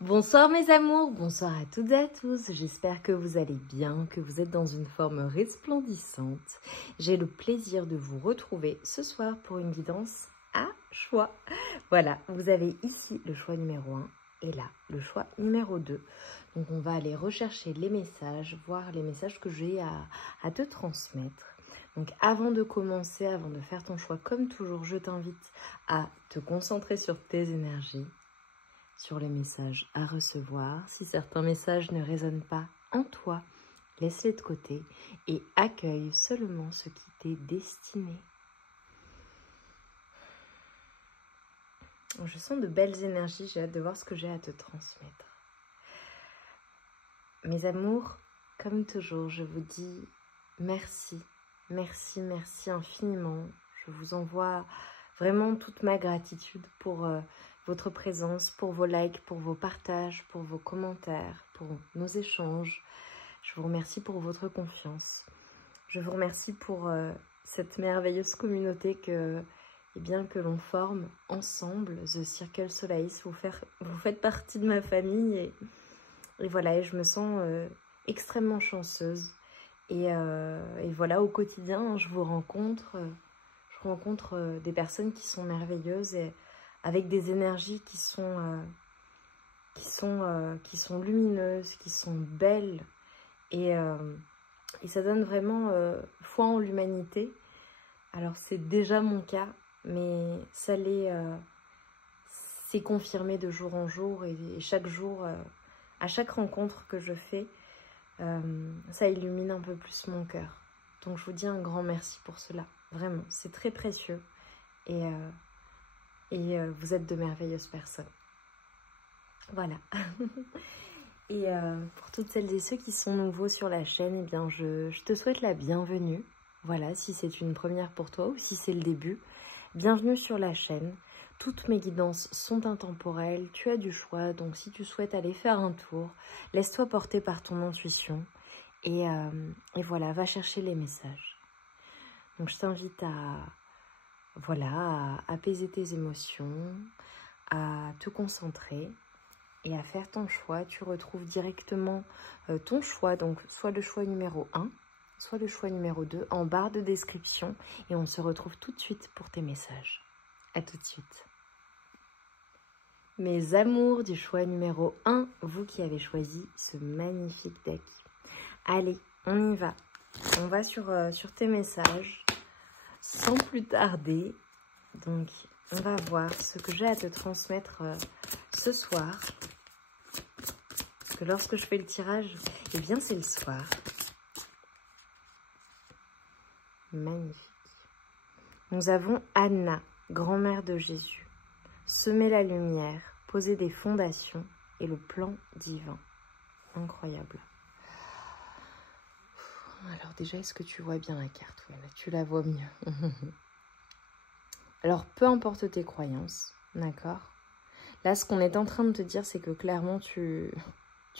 Bonsoir mes amours, bonsoir à toutes et à tous, j'espère que vous allez bien, que vous êtes dans une forme resplendissante. J'ai le plaisir de vous retrouver ce soir pour une guidance à choix. Voilà, vous avez ici le choix numéro 1 et là le choix numéro 2. Donc on va aller rechercher les messages, voir les messages que j'ai à te transmettre. Donc avant de commencer, avant de faire ton choix, comme toujours, je t'invite à te concentrer sur tes énergies, sur les messages à recevoir. Si certains messages ne résonnent pas en toi, laisse-les de côté et accueille seulement ce qui t'est destiné. Je sens de belles énergies, j'ai hâte de voir ce que j'ai à te transmettre. Mes amours, comme toujours, je vous dis merci, merci, merci infiniment. Je vous envoie vraiment toute ma gratitude pour votre présence, pour vos likes, pour vos partages, pour vos commentaires, pour nos échanges. Je vous remercie pour votre confiance. Je vous remercie pour cette merveilleuse communauté que l'on forme ensemble. The Circle Solace, vous faites partie de ma famille et voilà, et je me sens extrêmement chanceuse. Et voilà, au quotidien, je rencontre des personnes qui sont merveilleuses et avec des énergies qui sont lumineuses, qui sont belles. Et ça donne vraiment foi en l'humanité. Alors c'est déjà mon cas, mais ça c'est confirmé de jour en jour. Et chaque jour, à chaque rencontre que je fais, ça illumine un peu plus mon cœur. Donc je vous dis un grand merci pour cela. Vraiment, c'est très précieux. Et vous êtes de merveilleuses personnes. Voilà. Et pour toutes celles et ceux qui sont nouveaux sur la chaîne, eh bien je te souhaite la bienvenue. Voilà, si c'est une première pour toi ou si c'est le début, bienvenue sur la chaîne. Toutes mes guidances sont intemporelles, tu as du choix, donc si tu souhaites aller faire un tour, laisse-toi porter par ton intuition et voilà, va chercher les messages. Donc je t'invite à apaiser tes émotions, à te concentrer et à faire ton choix. Tu retrouves directement ton choix, donc soit le choix numéro 1, soit le choix numéro 2 en barre de description et on se retrouve tout de suite pour tes messages. À tout de suite. Mes amours du choix numéro 1, vous qui avez choisi ce magnifique deck. Allez, on y va. On va sur tes messages sans plus tarder. Donc, on va voir ce que j'ai à te transmettre ce soir. Parce que lorsque je fais le tirage, eh bien, c'est le soir. Magnifique. Nous avons Anna, grand-mère de Jésus. Semer la lumière, poser des fondations et le plan divin. Incroyable. Alors déjà, est-ce que tu vois bien la carte? Oui, là, tu la vois mieux. Alors, peu importe tes croyances, d'accord? Là, ce qu'on est en train de te dire, c'est que clairement, tu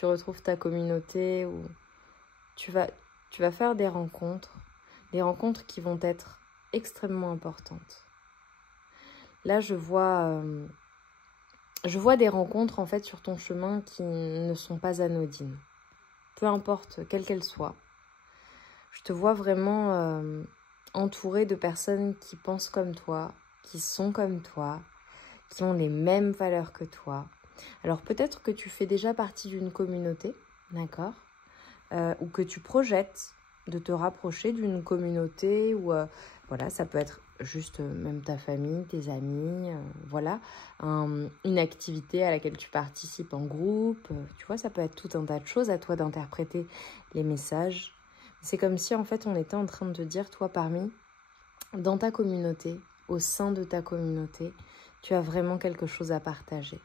retrouves ta communauté ou tu vas faire des rencontres qui vont être extrêmement importantes. Là, je vois des rencontres, en fait, sur ton chemin qui ne sont pas anodines. Peu importe, quelles qu'elles soient. Je te vois vraiment entourée de personnes qui pensent comme toi, qui sont comme toi, qui ont les mêmes valeurs que toi. Alors peut-être que tu fais déjà partie d'une communauté, d'accord, ou que tu projettes de te rapprocher d'une communauté, ou voilà, ça peut être juste même ta famille, tes amis, voilà, une activité à laquelle tu participes en groupe, tu vois, ça peut être tout un tas de choses, à toi d'interpréter les messages. C'est comme si en fait on était en train de te dire, toi dans ta communauté, au sein de ta communauté, tu as vraiment quelque chose à partager.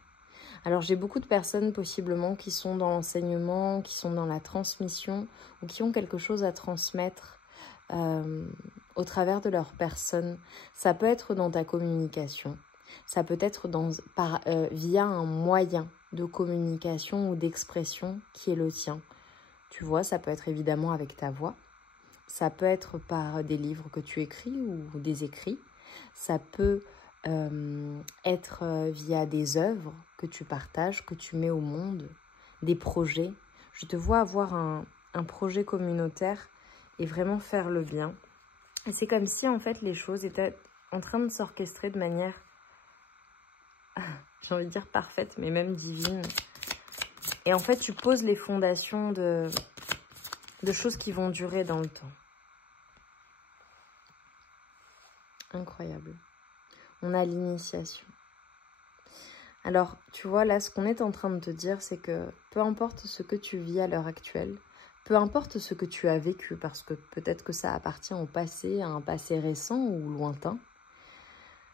Alors j'ai beaucoup de personnes possiblement qui sont dans l'enseignement, qui sont dans la transmission ou qui ont quelque chose à transmettre au travers de leur personne. Ça peut être dans ta communication, ça peut être via un moyen de communication ou d'expression qui est le tien. Tu vois, ça peut être évidemment avec ta voix, ça peut être par des livres que tu écris ou des écrits, ça peut être via des œuvres que tu partages, que tu mets au monde, des projets. Je te vois avoir un projet communautaire et vraiment faire le bien. Et c'est comme si en fait les choses étaient en train de s'orchestrer de manière, j'ai envie de dire parfaite, mais même divine. Et en fait tu poses les fondations de choses qui vont durer dans le temps. Incroyable. On a l'initiation. Alors, tu vois, là, ce qu'on est en train de te dire, c'est que peu importe ce que tu vis à l'heure actuelle, peu importe ce que tu as vécu, parce que peut-être que ça appartient au passé, à un passé récent ou lointain,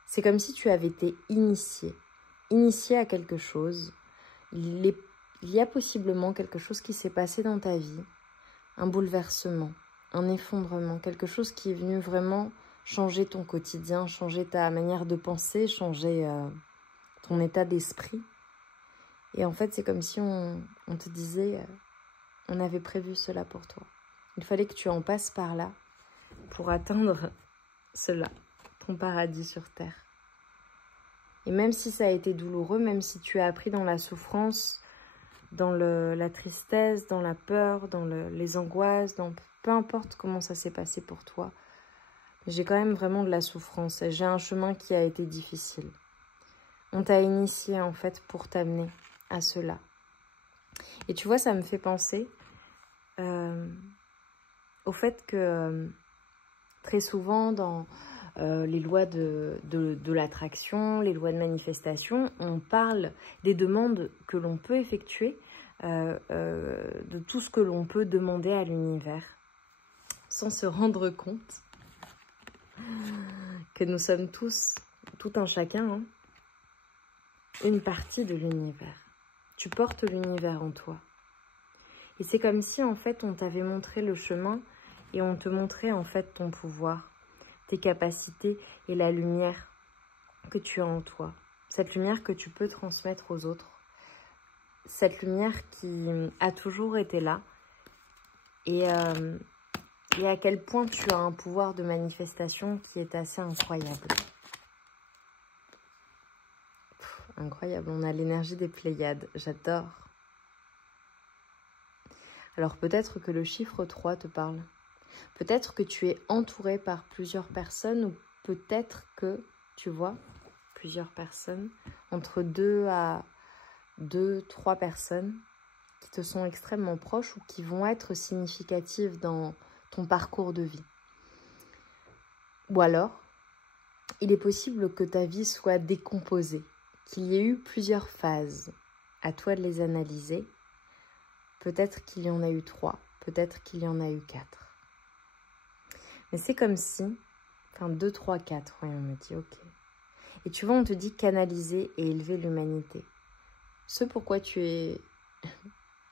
c'est comme si tu avais été initié à quelque chose. Il y a possiblement quelque chose qui s'est passé dans ta vie, un bouleversement, un effondrement, quelque chose qui est venu vraiment changer ton quotidien, changer ta manière de penser, changer ton état d'esprit. Et en fait, c'est comme si on te disait, on avait prévu cela pour toi. Il fallait que tu en passes par là pour atteindre cela, ton paradis sur terre. Et même si ça a été douloureux, même si tu as appris dans la souffrance, dans la tristesse, dans la peur, dans les angoisses, peu importe comment ça s'est passé pour toi, j'ai quand même vraiment de la souffrance. J'ai un chemin qui a été difficile. On t'a initié en fait pour t'amener à cela. Et tu vois, ça me fait penser au fait que très souvent dans les lois de l'attraction, les lois de manifestation, on parle des demandes que l'on peut effectuer, de tout ce que l'on peut demander à l'univers, sans se rendre compte que nous sommes tous, tout un chacun, hein, une partie de l'univers. Tu portes l'univers en toi. Et c'est comme si, en fait, on t'avait montré le chemin et on te montrait, en fait, ton pouvoir, tes capacités et la lumière que tu as en toi. Cette lumière que tu peux transmettre aux autres. Cette lumière qui a toujours été là. Et à quel point tu as un pouvoir de manifestation qui est assez incroyable. Incroyable, on a l'énergie des Pléiades, j'adore. Alors peut-être que le chiffre 3 te parle. Peut-être que tu es entouré par plusieurs personnes ou peut-être que, tu vois, plusieurs personnes, entre 3 personnes qui te sont extrêmement proches ou qui vont être significatives dans ton parcours de vie. Ou alors, il est possible que ta vie soit décomposée, qu'il y ait eu plusieurs phases. À toi de les analyser. Peut-être qu'il y en a eu 3, peut-être qu'il y en a eu 4. Mais c'est comme si, enfin 2, 3, 4, oui, on me dit ok. Et tu vois, on te dit canaliser et élever l'humanité. Ce pourquoi tu es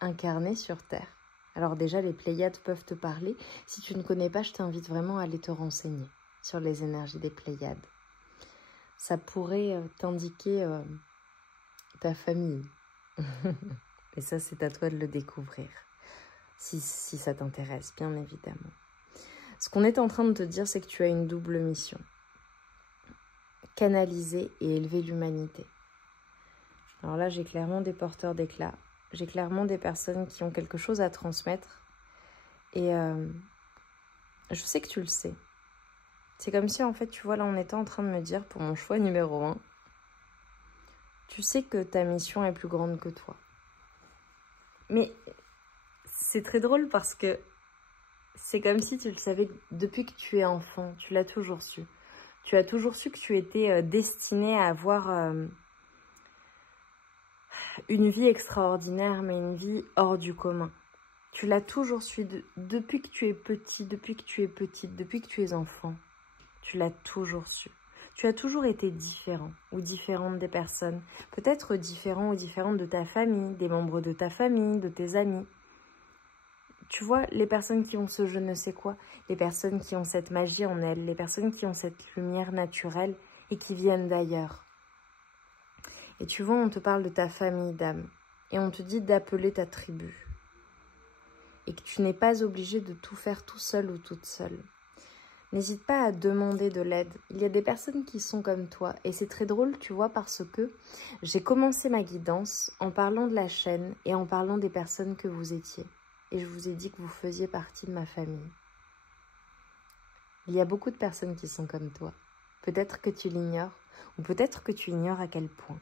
incarné sur Terre. Alors déjà, les Pléiades peuvent te parler. Si tu ne connais pas, je t'invite vraiment à aller te renseigner sur les énergies des Pléiades. Ça pourrait t'indiquer ta famille. Et ça, c'est à toi de le découvrir, si ça t'intéresse, bien évidemment. Ce qu'on est en train de te dire, c'est que tu as une double mission. Canaliser et élever l'humanité. Alors là, j'ai clairement des porteurs d'éclat. J'ai clairement des personnes qui ont quelque chose à transmettre. Et je sais que tu le sais. C'est comme si, en fait, tu vois, là, on était en train de me dire, pour mon choix numéro 1, tu sais que ta mission est plus grande que toi. Mais c'est très drôle parce que c'est comme si tu le savais depuis que tu es enfant. Tu l'as toujours su. Tu as toujours su que tu étais destiné à avoir une vie extraordinaire, mais une vie hors du commun. Tu l'as toujours su depuis que tu es petit, depuis que tu es petite, depuis que tu es enfant. Tu l'as toujours su. Tu as toujours été différent ou différente des personnes. Peut-être différent ou différente de ta famille, des membres de ta famille, de tes amis. Tu vois, les personnes qui ont ce je ne sais quoi, les personnes qui ont cette magie en elles, les personnes qui ont cette lumière naturelle et qui viennent d'ailleurs. Et tu vois, on te parle de ta famille d'âme et on te dit d'appeler ta tribu. Et que tu n'es pas obligé de tout faire tout seul ou toute seule. N'hésite pas à demander de l'aide. Il y a des personnes qui sont comme toi. Et c'est très drôle, tu vois, parce que j'ai commencé ma guidance en parlant de la chaîne et en parlant des personnes que vous étiez. Et je vous ai dit que vous faisiez partie de ma famille. Il y a beaucoup de personnes qui sont comme toi. Peut-être que tu l'ignores, ou peut-être que tu ignores à quel point.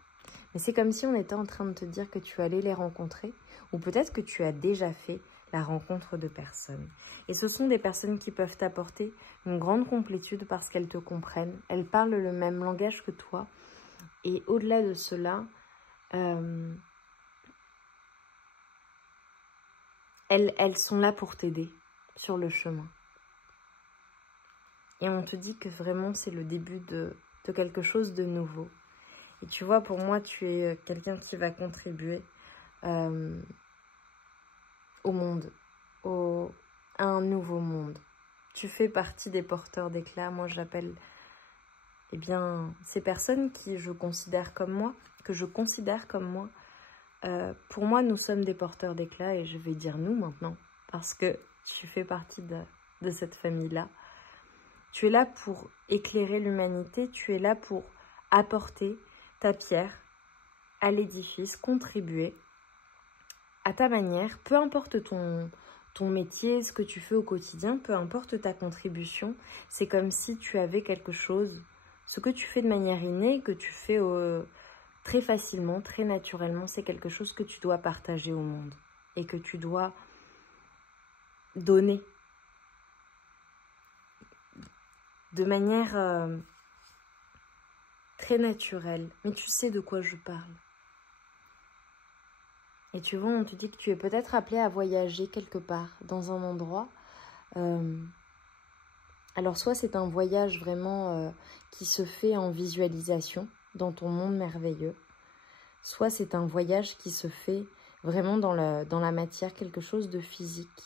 Mais c'est comme si on était en train de te dire que tu allais les rencontrer, ou peut-être que tu as déjà fait la rencontre de personnes. Et ce sont des personnes qui peuvent t'apporter une grande complétude parce qu'elles te comprennent, elles parlent le même langage que toi. Et au-delà de cela, elles sont là pour t'aider sur le chemin. Et on te dit que vraiment c'est le début de quelque chose de nouveau. Et tu vois, pour moi, tu es quelqu'un qui va contribuer au monde, à un nouveau monde. Tu fais partie des porteurs d'éclat. Moi, j'appelle ces personnes qui je considère comme moi, que je considère comme moi. Pour moi, nous sommes des porteurs d'éclat et je vais dire nous maintenant, parce que tu fais partie de cette famille-là. Tu es là pour éclairer l'humanité, tu es là pour apporter ta pierre à l'édifice, contribuer à ta manière, peu importe ton métier, ce que tu fais au quotidien, peu importe ta contribution, c'est comme si tu avais quelque chose, ce que tu fais de manière innée, que tu fais très facilement, très naturellement, c'est quelque chose que tu dois partager au monde et que tu dois donner de manière très naturelle. Mais tu sais de quoi je parle. Et tu vois, on te dit que tu es peut-être appelé à voyager quelque part, dans un endroit. Alors, soit c'est un voyage vraiment qui se fait en visualisation, dans ton monde merveilleux. Soit c'est un voyage qui se fait vraiment dans la matière, quelque chose de physique.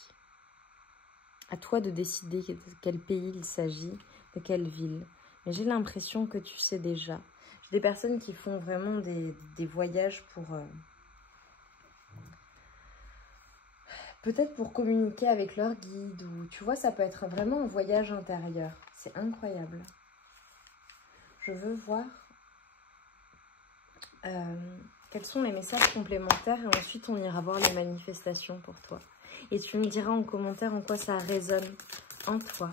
À toi de décider de quel pays il s'agit, de quelle ville. Mais j'ai l'impression que tu sais déjà. J'ai des personnes qui font vraiment des voyages pour... peut-être pour communiquer avec leur guide. Ou tu vois, ça peut être vraiment un voyage intérieur. C'est incroyable. Je veux voir quels sont les messages complémentaires. Et ensuite, on ira voir les manifestations pour toi. Et tu me diras en commentaire en quoi ça résonne en toi.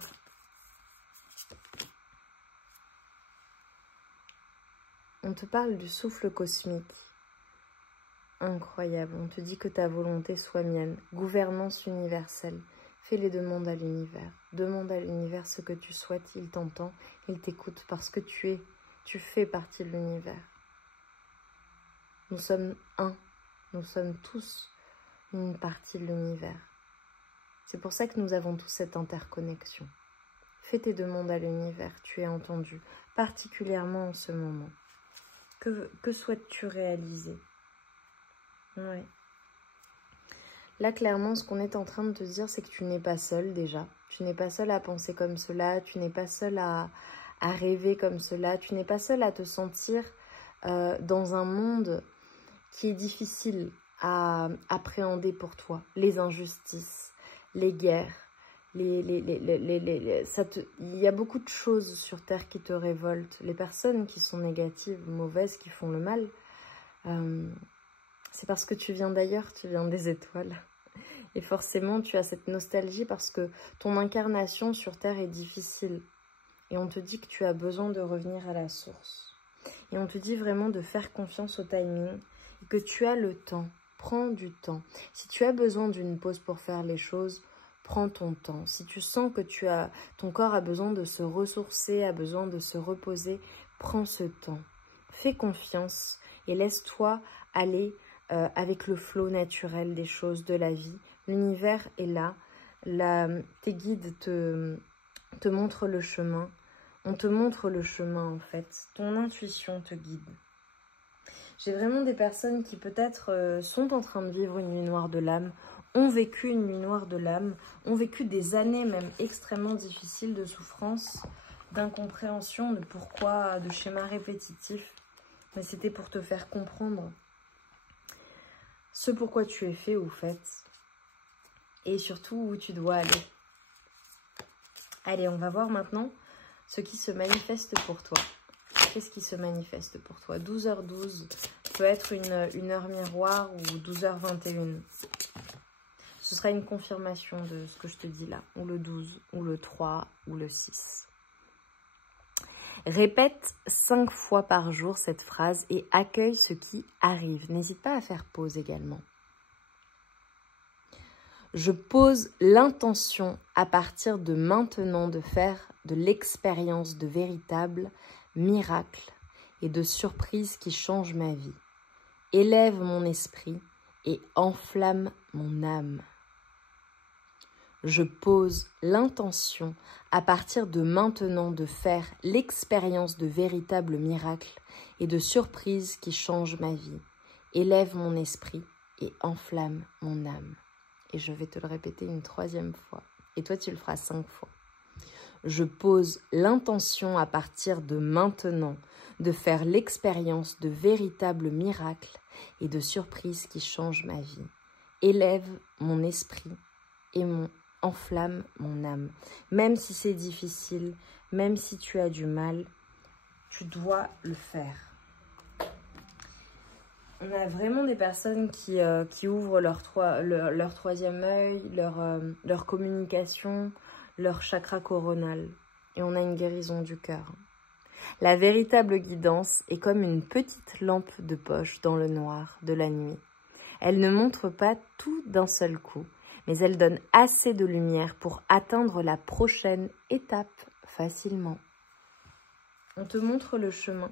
On te parle du souffle cosmique. Incroyable. On te dit que ta volonté soit mienne. Gouvernance universelle. Fais les demandes à l'univers. Demande à l'univers ce que tu souhaites. Il t'entend. Il t'écoute parce que tu fais partie de l'univers. Nous sommes un. Nous sommes tous une partie de l'univers. C'est pour ça que nous avons tous cette interconnexion. Fais tes demandes à l'univers. Tu es entendu. Particulièrement en ce moment. Que souhaites-tu réaliser? Ouais. Là, clairement, ce qu'on est en train de te dire, c'est que tu n'es pas seul déjà. Tu n'es pas seul à penser comme cela. Tu n'es pas seul à rêver comme cela. Tu n'es pas seul à te sentir dans un monde qui est difficile à appréhender pour toi. Les injustices, les guerres, il y a beaucoup de choses sur Terre qui te révoltent. Les personnes qui sont négatives, mauvaises, qui font le mal, c'est parce que tu viens d'ailleurs, tu viens des étoiles. Et forcément, tu as cette nostalgie parce que ton incarnation sur Terre est difficile. Et on te dit que tu as besoin de revenir à la source. Et on te dit vraiment de faire confiance au timing et que tu as le temps. Prends du temps. Si tu as besoin d'une pause pour faire les choses, prends ton temps. Si tu sens que ton corps a besoin de se ressourcer, a besoin de se reposer, prends ce temps. Fais confiance et laisse-toi aller avec le flot naturel des choses de la vie. L'univers est là. Tes guides te montrent le chemin. On te montre le chemin en fait. Ton intuition te guide. J'ai vraiment des personnes qui peut-être sont en train de vivre une nuit noire de l'âme, ont vécu une nuit noire de l'âme, ont vécu des années même extrêmement difficiles de souffrance, d'incompréhension, de pourquoi, de schémas répétitifs. Mais c'était pour te faire comprendre ce pourquoi tu es fait ou faite et surtout où tu dois aller. Allez, on va voir maintenant ce qui se manifeste pour toi. Qu'est-ce qui se manifeste pour toi? 12h12 peut être une heure miroir ou 12h21. Ce sera une confirmation de ce que je te dis là. Ou le 12, ou le 3, ou le 6. Répète 5 fois par jour cette phrase et accueille ce qui arrive. N'hésite pas à faire pause également. Je pose l'intention à partir de maintenant de faire de l'expérience de véritables miracles et de surprises qui changent ma vie. Élève mon esprit et enflamme mon âme. Je pose l'intention à partir de maintenant de faire l'expérience de véritables miracles et de surprises qui changent ma vie. Élève mon esprit et enflamme mon âme. Et je vais te le répéter une 3e fois. Et toi, tu le feras 5 fois. Je pose l'intention à partir de maintenant de faire l'expérience de véritables miracles et de surprises qui changent ma vie. Élève mon esprit et enflamme mon âme. Même si c'est difficile, même si tu as du mal, tu dois le faire. On a vraiment des personnes qui ouvrent leur 3e œil, leur communication, leur chakra coronal. Et on a une guérison du cœur. La véritable guidance est comme une petite lampe de poche dans le noir de la nuit. Elle ne montre pas tout d'un seul coup, mais elle donne assez de lumière pour atteindre la prochaine étape facilement. On te montre le chemin.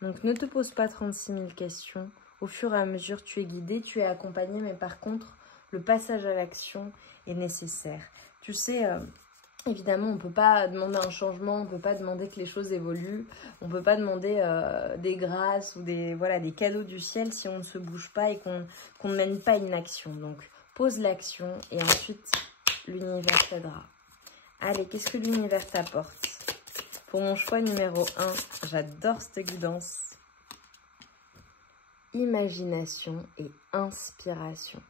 Donc ne te pose pas 36 000 questions. Au fur et à mesure, tu es guidé, tu es accompagné, mais par contre, le passage à l'action est nécessaire. Tu sais, évidemment, on ne peut pas demander un changement, on ne peut pas demander que les choses évoluent, on ne peut pas demander des grâces ou des cadeaux du ciel si on ne se bouge pas et qu'on ne mène pas une action. Donc, pose l'action et ensuite, l'univers t'aidera. Allez, qu'est-ce que l'univers t'apporte? Pour mon choix numéro 1, j'adore cette guidance. Imagination et inspiration.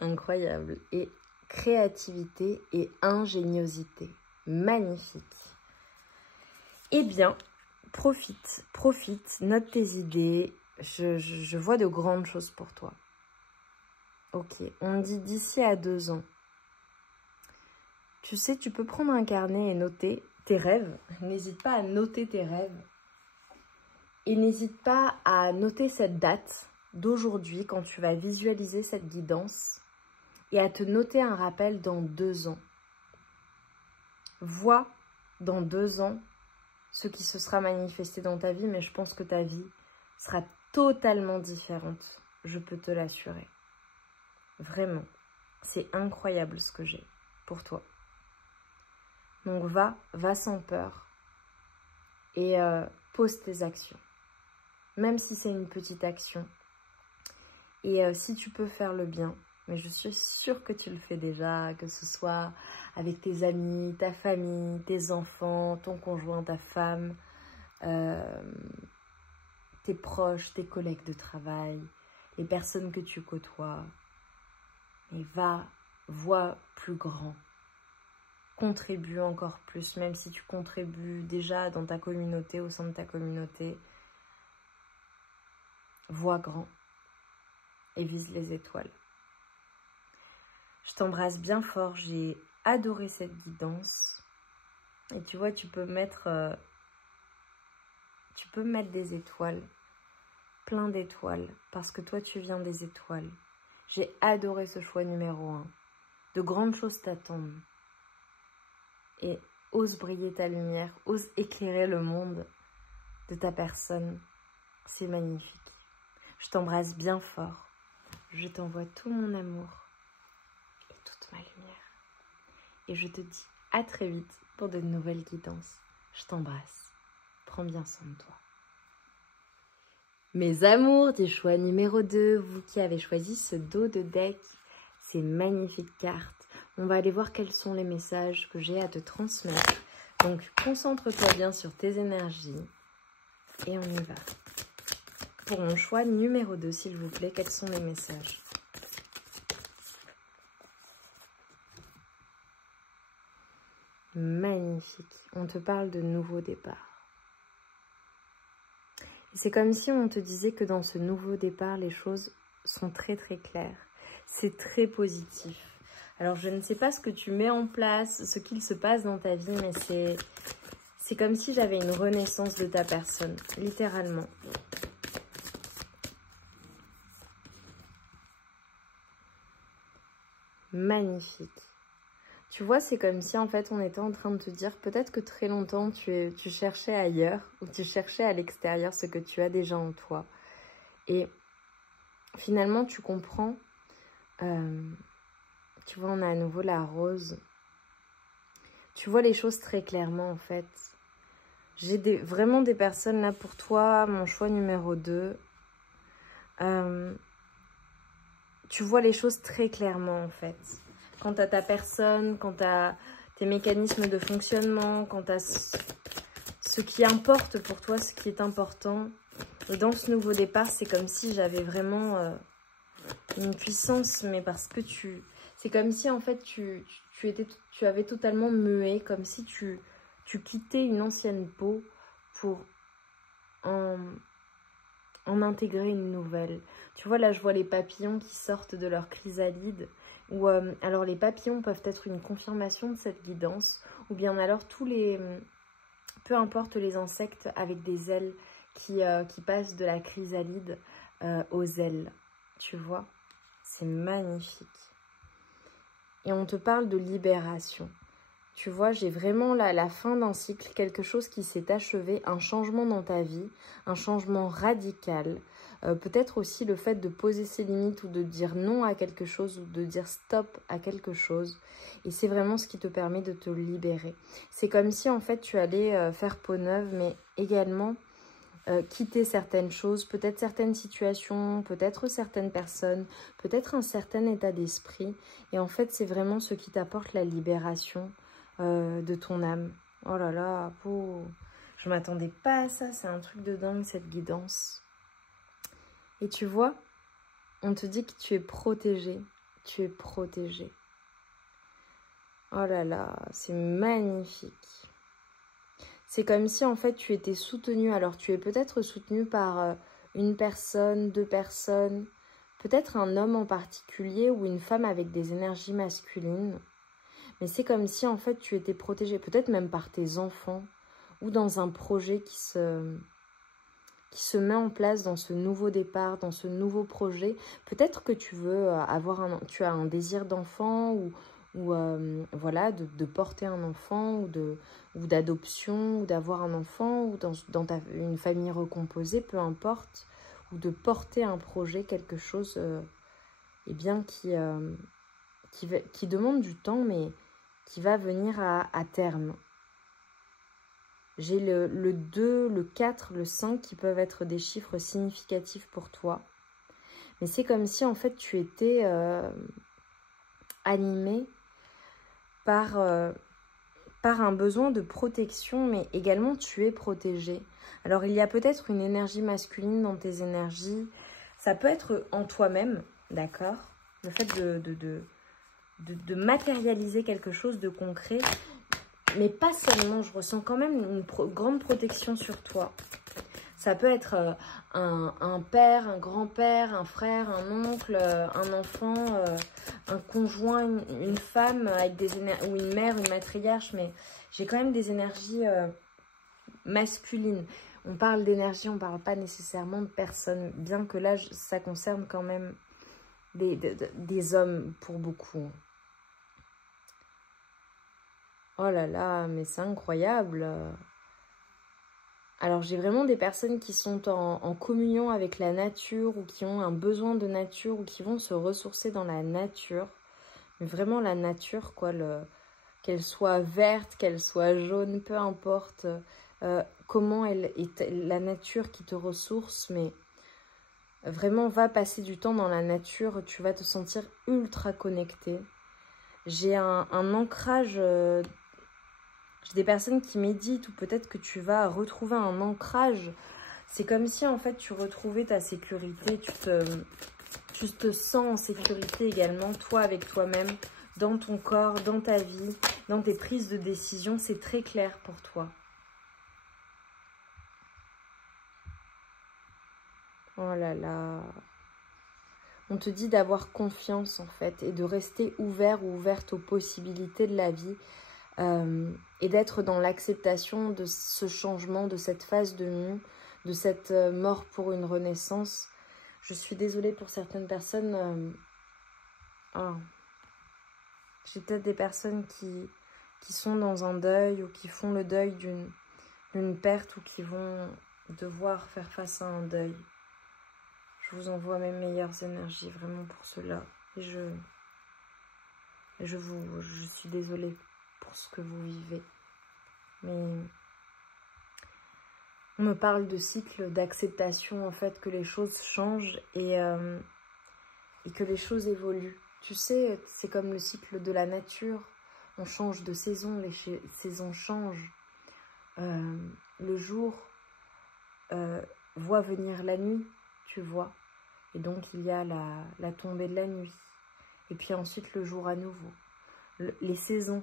Incroyable. Et créativité et ingéniosité. Magnifique. Eh bien, profite, note tes idées. Je vois de grandes choses pour toi. Ok, on dit d'ici à 2 ans. Tu sais, tu peux prendre un carnet et noter tes rêves. N'hésite pas à noter tes rêves. Et n'hésite pas à noter cette date d'aujourd'hui quand tu vas visualiser cette guidance et à te noter un rappel dans 2 ans. Vois dans 2 ans ce qui se sera manifesté dans ta vie, mais je pense que ta vie sera totalement différente. Je peux te l'assurer. Vraiment, c'est incroyable ce que j'ai pour toi. Donc va sans peur et pose tes actions. Même si c'est une petite action. Et si tu peux faire le bien, mais je suis sûre que tu le fais déjà, que ce soit avec tes amis, ta famille, tes enfants, ton conjoint, ta femme, tes proches, tes collègues de travail, les personnes que tu côtoies. Et vois plus grand. Contribue encore plus, même si tu contribues déjà dans ta communauté, au sein de ta communauté. Vois grand et vise les étoiles. Je t'embrasse bien fort, j'ai adoré cette guidance. Et tu vois, tu peux mettre des étoiles, plein d'étoiles, parce que toi tu viens des étoiles. J'ai adoré ce choix numéro 1. De grandes choses t'attendent. Et ose briller ta lumière, ose éclairer le monde de ta personne. C'est magnifique. Je t'embrasse bien fort. Je t'envoie tout mon amour et toute ma lumière. Et je te dis à très vite pour de nouvelles guidances. Je t'embrasse. Prends bien soin de toi. Mes amours du choix numéro 2, vous qui avez choisi ce dos de deck, ces magnifiques cartes. On va aller voir quels sont les messages que j'ai à te transmettre. Donc, concentre-toi bien sur tes énergies. Et on y va. Pour mon choix numéro 2, s'il vous plaît, quels sont les messages? Magnifique. On te parle de nouveau départ. C'est comme si on te disait que dans ce nouveau départ, les choses sont très très claires. C'est très positif. Alors je ne sais pas ce que tu mets en place, ce qu'il se passe dans ta vie, mais c'est comme si j'avais une renaissance de ta personne, littéralement. Magnifique. Tu vois, c'est comme si en fait on était en train de te dire peut-être que très longtemps tu cherchais ailleurs ou tu cherchais à l'extérieur ce que tu as déjà en toi. Et finalement tu comprends, tu vois, on a à nouveau la rose. Tu vois les choses très clairement en fait. J'ai vraiment des personnes là pour toi, mon choix numéro 2. Tu vois les choses très clairement en fait. Quant à ta personne, quant à tes mécanismes de fonctionnement, quant à ce qui importe pour toi, ce qui est important. Et dans ce nouveau départ, c'est comme si j'avais vraiment une puissance, mais parce que c'est comme si en fait tu avais totalement mué, comme si tu quittais une ancienne peau pour en intégrer une nouvelle. Tu vois, là, je vois les papillons qui sortent de leur chrysalide. Ou alors, les papillons peuvent être une confirmation de cette guidance. Ou bien alors, peu importe les insectes avec des ailes qui passent de la chrysalide aux ailes. Tu vois, c'est magnifique. Et on te parle de libération. Tu vois, j'ai vraiment la fin d'un cycle, quelque chose qui s'est achevé, un changement dans ta vie, un changement radical. Peut-être aussi le fait de poser ses limites ou de dire non à quelque chose ou de dire stop à quelque chose. Et c'est vraiment ce qui te permet de te libérer. C'est comme si en fait tu allais faire peau neuve, mais également quitter certaines choses, peut-être certaines situations, peut-être certaines personnes, peut-être un certain état d'esprit. Et en fait, c'est vraiment ce qui t'apporte la libération de ton âme. Oh là là, oh, je m'attendais pas à ça, c'est un truc de dingue cette guidance. Et tu vois, on te dit que tu es protégé, tu es protégé. Oh là là, c'est magnifique. C'est comme si en fait tu étais soutenu. Alors tu es peut-être soutenu par une personne, 2 personnes, peut-être un homme en particulier ou une femme avec des énergies masculines. Mais c'est comme si en fait tu étais protégé, peut-être même par tes enfants ou dans un projet qui se met en place dans ce nouveau départ, dans ce nouveau projet. Peut-être que tu veux tu as un désir d'enfant ou voilà, de porter un enfant ou d'adoption ou d'avoir un enfant ou dans une famille recomposée, peu importe, ou de porter un projet, quelque chose eh bien, qui demande du temps mais qui va venir à terme. J'ai le 2, le 4, le 5 qui peuvent être des chiffres significatifs pour toi. Mais c'est comme si en fait tu étais animé par un besoin de protection, mais également tu es protégé. Alors il y a peut-être une énergie masculine dans tes énergies. Ça peut être en toi-même, d'accord? Le fait de matérialiser quelque chose de concret. Mais pas seulement, je ressens quand même une grande protection sur toi. Ça peut être un père, un grand-père, un frère, un oncle, un enfant, un conjoint, une femme avec des énergies, ou une mère, une matriarche, mais j'ai quand même des énergies masculines. On parle d'énergie, on ne parle pas nécessairement de personnes, bien que là, ça concerne quand même des hommes pour beaucoup. Oh là là, mais c'est incroyable. Alors, j'ai vraiment des personnes qui sont en communion avec la nature ou qui ont un besoin de nature ou qui vont se ressourcer dans la nature. Mais vraiment la nature, quoi, qu'elle soit verte, qu'elle soit jaune, peu importe comment elle est la nature qui te ressource, mais vraiment va passer du temps dans la nature, tu vas te sentir ultra connecté. J'ai un ancrage... J'ai des personnes qui méditent ou peut-être que tu vas retrouver un ancrage. C'est comme si en fait tu retrouvais ta sécurité, tu te sens en sécurité également, toi avec toi-même, dans ton corps, dans ta vie, dans tes prises de décision. C'est très clair pour toi. Oh là là. On te dit d'avoir confiance en fait et de rester ouvert ou ouverte aux possibilités de la vie et d'être dans l'acceptation de ce changement, de cette phase de nu, de cette mort pour une renaissance. Je suis désolée pour certaines personnes. Oh. J'ai peut-être des personnes qui sont dans un deuil ou qui font le deuil d'une perte ou qui vont devoir faire face à un deuil. Je vous envoie mes meilleures énergies vraiment pour cela. Et je suis désolée pour ce que vous vivez. Mais on me parle de cycle d'acceptation, en fait, que les choses changent et que les choses évoluent. Tu sais, c'est comme le cycle de la nature. On change de saison, les saisons changent. Le jour voit venir la nuit, tu vois. Et donc, il y a la tombée de la nuit. Et puis ensuite, le jour à nouveau. Les saisons,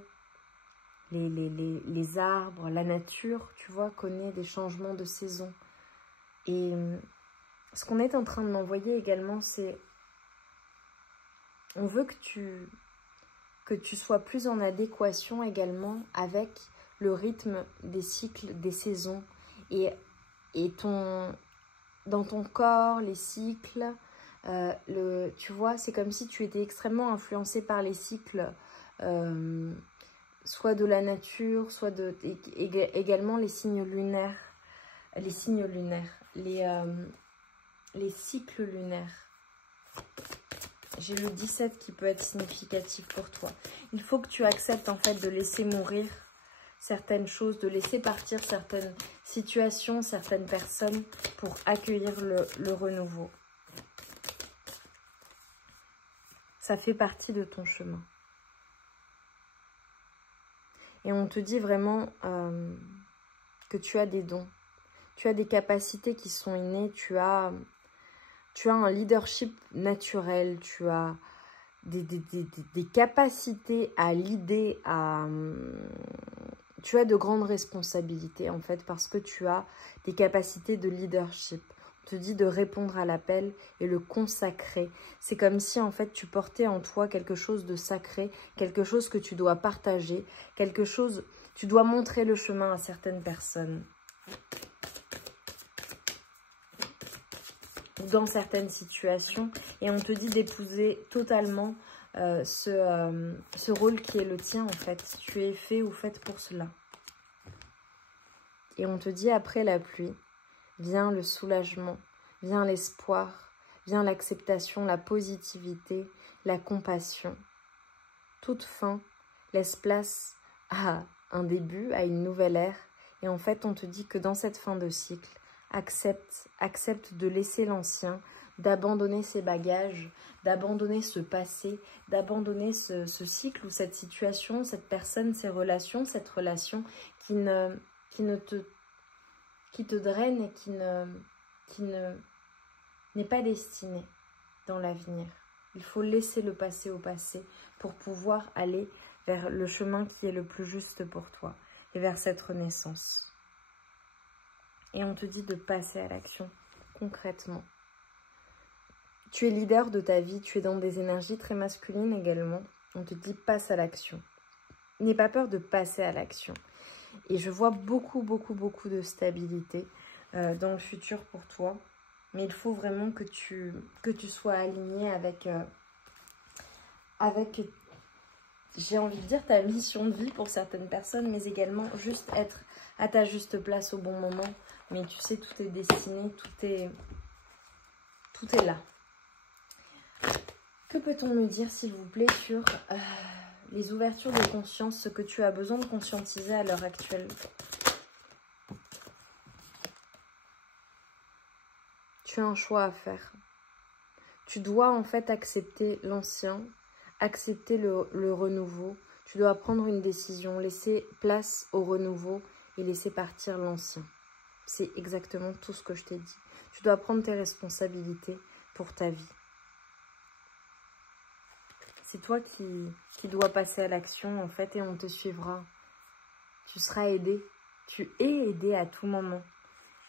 les arbres, la nature, tu vois, connaît des changements de saison. Et ce qu'on est en train de m'envoyer également, c'est... On veut que tu sois plus en adéquation également avec le rythme des cycles, des saisons. Et dans ton corps, les cycles, tu vois, c'est comme si tu étais extrêmement influencé par les cycles, soit de la nature, soit également les signes lunaires, les cycles lunaires. J'ai le 17 qui peut être significatif pour toi. Il faut que tu acceptes en fait de laisser mourir certaines choses, de laisser partir certaines situations, certaines personnes pour accueillir le renouveau. Ça fait partie de ton chemin. Et on te dit vraiment que tu as des dons. Tu as des capacités qui sont innées. Tu as un leadership naturel. Tu as des capacités à l'idée, tu as de grandes responsabilités en fait parce que tu as des capacités de leadership. On te dit de répondre à l'appel et le consacrer. C'est comme si en fait tu portais en toi quelque chose de sacré, quelque chose que tu dois partager, quelque chose, tu dois montrer le chemin à certaines personnes. Dans certaines situations, et on te dit d'épouser totalement ce rôle qui est le tien en fait. Tu es fait ou faite pour cela. Et on te dit après la pluie, vient le soulagement, vient l'espoir, vient l'acceptation, la positivité, la compassion. Toute fin laisse place à un début, à une nouvelle ère. Et en fait, on te dit que dans cette fin de cycle, accepte de laisser l'ancien, d'abandonner ses bagages, d'abandonner ce passé, d'abandonner ce cycle ou cette situation, cette personne, ces relations, cette relation qui te draine et qui n'est pas destinée dans l'avenir. Il faut laisser le passé au passé pour pouvoir aller vers le chemin qui est le plus juste pour toi et vers cette renaissance. Et on te dit de passer à l'action concrètement. Tu es leader de ta vie, tu es dans des énergies très masculines également. On te dit passe à l'action. N'aie pas peur de passer à l'action. Et je vois beaucoup de stabilité dans le futur pour toi. Mais il faut vraiment que tu sois aligné avec j'ai envie de dire, ta mission de vie pour certaines personnes, mais également juste être à ta juste place au bon moment. Mais tu sais, tout est destiné, tout est là. Que peut-on me dire, s'il vous plaît, sur les ouvertures de conscience, ce que tu as besoin de conscientiser à l'heure actuelle? Tu as un choix à faire. Tu dois en fait accepter l'ancien, accepter le renouveau. Tu dois prendre une décision, laisser place au renouveau et laisser partir l'ancien. C'est exactement tout ce que je t'ai dit. Tu dois prendre tes responsabilités pour ta vie. C'est toi qui dois passer à l'action, en fait, et on te suivra. Tu seras aidé. Tu es aidé à tout moment.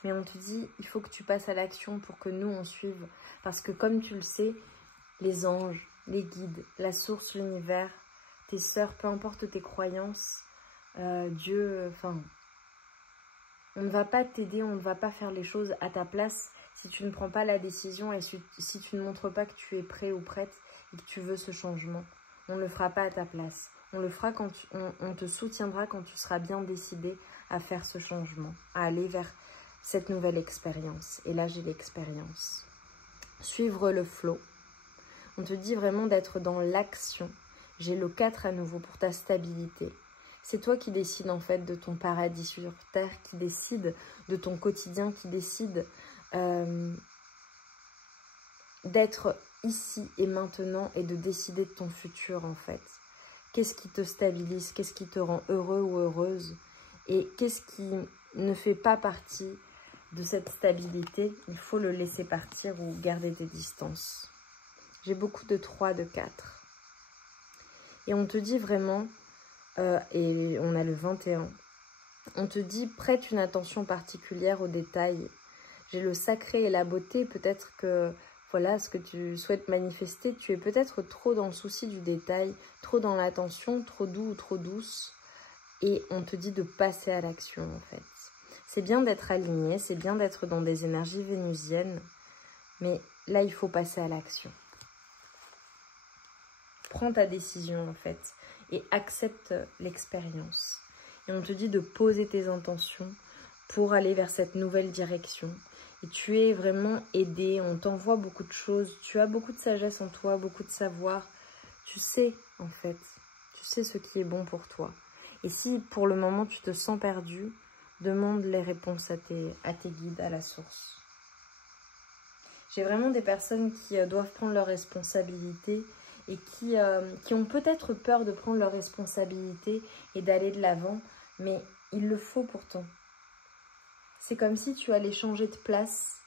Mais on te dit, il faut que tu passes à l'action pour que nous, on suive. Parce que comme tu le sais, les anges, les guides, la source, l'univers, tes sœurs, peu importe tes croyances, Dieu, enfin, on ne va pas t'aider, on ne va pas faire les choses à ta place si tu ne prends pas la décision et si tu ne montres pas que tu es prêt ou prête et que tu veux ce changement. On ne le fera pas à ta place. On le fera quand on te soutiendra quand tu seras bien décidé à faire ce changement, à aller vers cette nouvelle expérience. Et là, j'ai l'expérience. Suivre le flow. On te dit vraiment d'être dans l'action. J'ai le 4 à nouveau pour ta stabilité. C'est toi qui décides en fait de ton paradis sur terre, qui décide de ton quotidien, qui décide d'être ici et maintenant et de décider de ton futur en fait. Qu'est-ce qui te stabilise, qu'est-ce qui te rend heureux ou heureuse et qu'est-ce qui ne fait pas partie de cette stabilité, il faut le laisser partir ou garder des distances. J'ai beaucoup de 3, de 4. Et on te dit vraiment, et on a le 21, on te dit prête une attention particulière aux détails. J'ai le sacré et la beauté, peut-être que voilà ce que tu souhaites manifester, tu es peut-être trop dans le souci du détail, trop dans l'attention, trop doux ou trop douce. Et on te dit de passer à l'action en fait. C'est bien d'être aligné, c'est bien d'être dans des énergies vénusiennes, mais là, il faut passer à l'action. Prends ta décision, en fait, et accepte l'expérience. Et on te dit de poser tes intentions pour aller vers cette nouvelle direction. Et tu es vraiment aidé, on t'envoie beaucoup de choses, tu as beaucoup de sagesse en toi, beaucoup de savoir. Tu sais, en fait, tu sais ce qui est bon pour toi. Et si, pour le moment, tu te sens perdu, demande les réponses à tes guides, à la source. J'ai vraiment des personnes qui doivent prendre leurs responsabilités et qui ont peut-être peur de prendre leurs responsabilités et d'aller de l'avant, mais il le faut pourtant. C'est comme si tu allais changer de place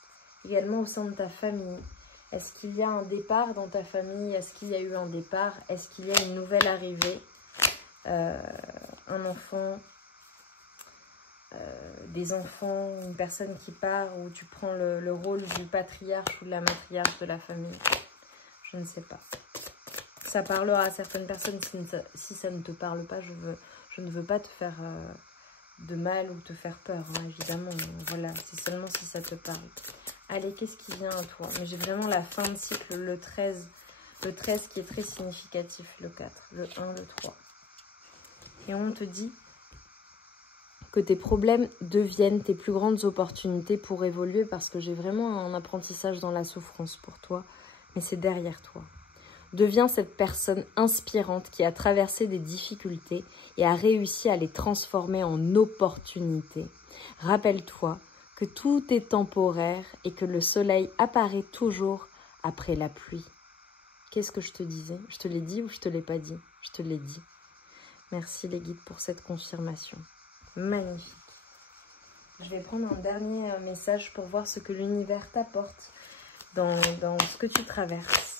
également au sein de ta famille. Est-ce qu'il y a un départ dans ta famille? Est-ce qu'il y a eu un départ? Est-ce qu'il y a une nouvelle arrivée? Un enfant, des enfants, une personne qui part, ou tu prends le rôle du patriarche ou de la matriarche de la famille. Je ne sais pas. Ça parlera à certaines personnes. Si ça ne te parle pas, je ne veux pas te faire de mal ou te faire peur, hein, évidemment. Voilà, c'est seulement si ça te parle. Allez, qu'est-ce qui vient à toi? Mais j'ai vraiment la fin de cycle, le 13. Le 13 qui est très significatif, le 4, le 1, le 3. Et on te dit que tes problèmes deviennent tes plus grandes opportunités pour évoluer, parce que j'ai vraiment un apprentissage dans la souffrance pour toi, mais c'est derrière toi. Deviens cette personne inspirante qui a traversé des difficultés et a réussi à les transformer en opportunités. Rappelle-toi que tout est temporaire et que le soleil apparaît toujours après la pluie. Qu'est-ce que je te disais? Je te l'ai dit ou je te l'ai pas dit? Je te l'ai dit. Merci les guides pour cette confirmation. Magnifique. Je vais prendre un dernier message pour voir ce que l'univers t'apporte dans ce que tu traverses.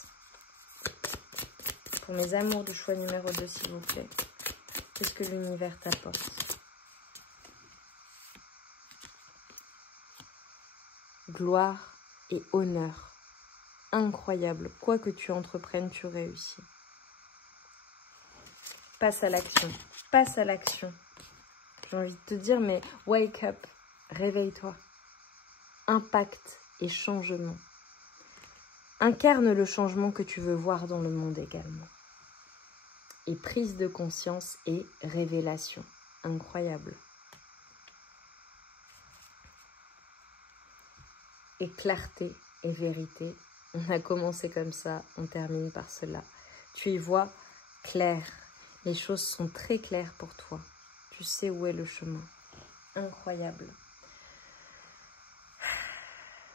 Pour mes amours du choix numéro 2, s'il vous plaît. Qu'est-ce que l'univers t'apporte? Gloire et honneur. Incroyable. Quoi que tu entreprennes, tu réussis. Passe à l'action. Passe à l'action. J'ai envie de te dire, mais wake up. Réveille-toi. Impact et changement. Incarne le changement que tu veux voir dans le monde également. Et prise de conscience et révélation. Incroyable. Et clarté et vérité. On a commencé comme ça, on termine par cela. Tu y vois clair. Les choses sont très claires pour toi. Tu sais où est le chemin. Incroyable.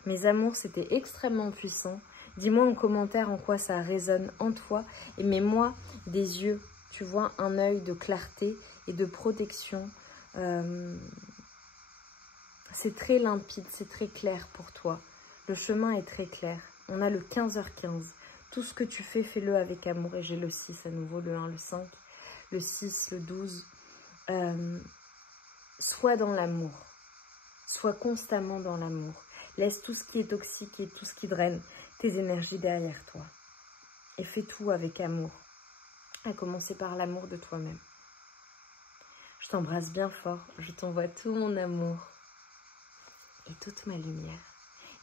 Mes amours, c'était extrêmement puissant. Dis-moi en commentaire en quoi ça résonne en toi. Et mets-moi des yeux, tu vois, un œil de clarté et de protection C'est très limpide, c'est très clair pour toi. Le chemin est très clair. On a le 15h15. Tout ce que tu fais, fais-le avec amour. Et j'ai le 6 à nouveau, le 1, le 5, le 6, le 12. Sois dans l'amour. Sois constamment dans l'amour. Laisse tout ce qui est toxique et tout ce qui draine tes énergies derrière toi. Et fais tout avec amour. À commencer par l'amour de toi-même. Je t'embrasse bien fort. Je t'envoie tout mon amour et toute ma lumière.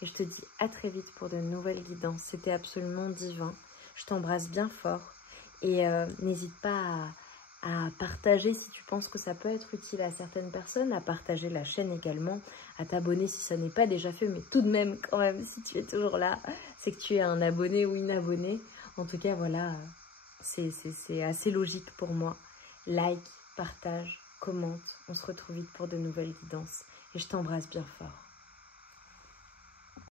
Et je te dis à très vite pour de nouvelles guidances. C'était absolument divin. Je t'embrasse bien fort. Et n'hésite pas à partager si tu penses que ça peut être utile à certaines personnes, à partager la chaîne également, à t'abonner si ça n'est pas déjà fait, mais tout de même, quand même, si tu es toujours là, c'est que tu es un abonné ou une abonnée. En tout cas, voilà, c'est assez logique pour moi. Like, partage, commente. On se retrouve vite pour de nouvelles guidances. Et je t'embrasse bien fort.